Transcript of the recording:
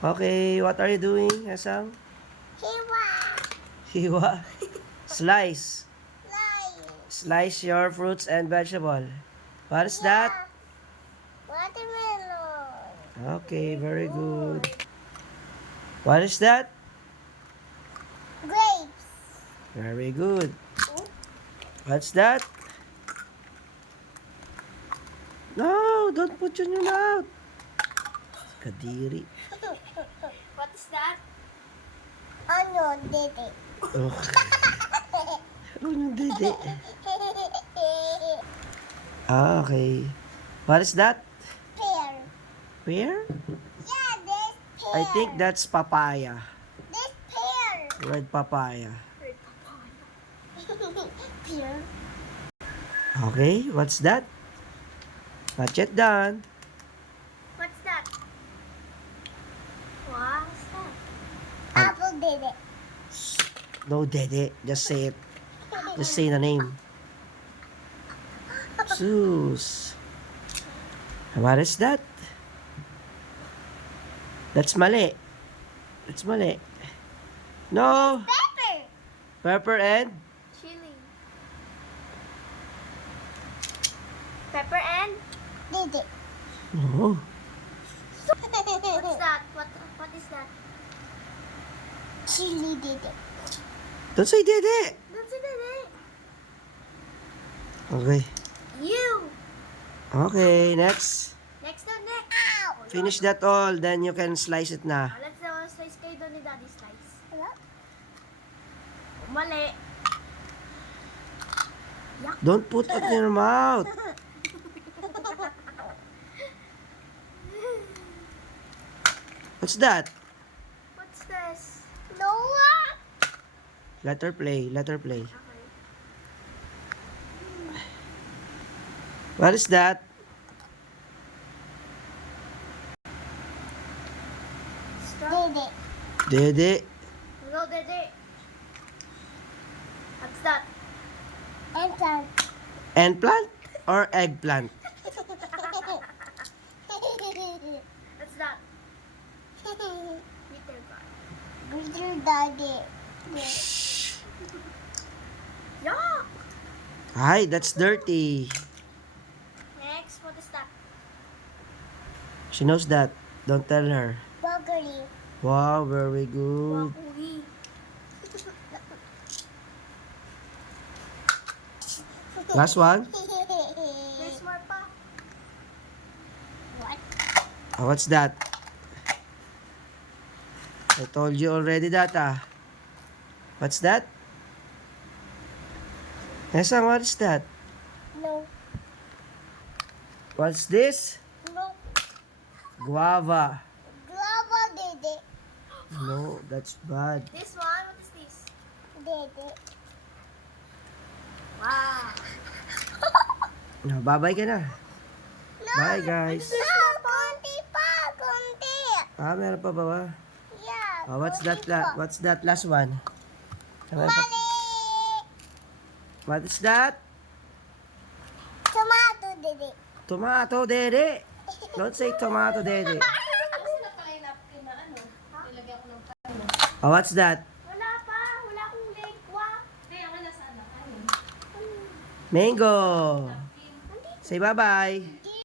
Okay, what are you doing, Esang? Hiwa. Hiwa. Slice. Lion. Slice your fruits and vegetable. What is that? Watermelon. Okay, very good. What is that? Grapes. Very good. What's that? No, don't put your new mouth. Kadiri. What is that? Ano, dede. Oh. Ano yung dede? Ah, okay. What is that? Pear. Pear? Yeah, this pear. I think that's papaya. This pear. Red papaya. Pear. Okay, what's that? Not yet done. What's that? What's that? Apple dede. No, dede. Just say it. Just say the name. Sus. What is that? That's mali. That's mali. No. Pepper. Pepper and? Chili. Pepper and? Dede. No. What's that? What is that? Chili dede. Don't say dede. That's it, dede. Okay. You. Okay, next. Next na, next. Ow. Finish that all, then you can slice it na. Let's slice kayo doon ni Daddy Slice. Mali. Don't put it in your mouth. What's that? What's this? Noah. Let her play. Let her play. Okay. What is that? Dede. Dede. No, dede. What's that? Eggplant. Eggplant or eggplant? What's that? Bitter God. Bitter Daddy. Yuck! Ay, that's dirty. Next, what is that? She knows that. Don't tell her. Broccoli. Wow, very good. Broccoli. Last one. There's more pa. What? Oh, what's that? I told you already that, ah. What's that? Esang, what is that? No. What's this? No. Guava. Guava dede. No, that's bad. This one, what is this? Dede. Wow. No, bye-bye ka na. No. Bye, guys. No, konti pa. Konti. Ah, meron pa ba? Yeah. Oh, what's that? konti pa. What's that last one? Meron pa- Mali. What is that? Tomato dede. Tomato, dede. Don't say tomato, dede. Oh, what's that? Wala pa. Wala akong lengkwa. Mango. Say bye-bye.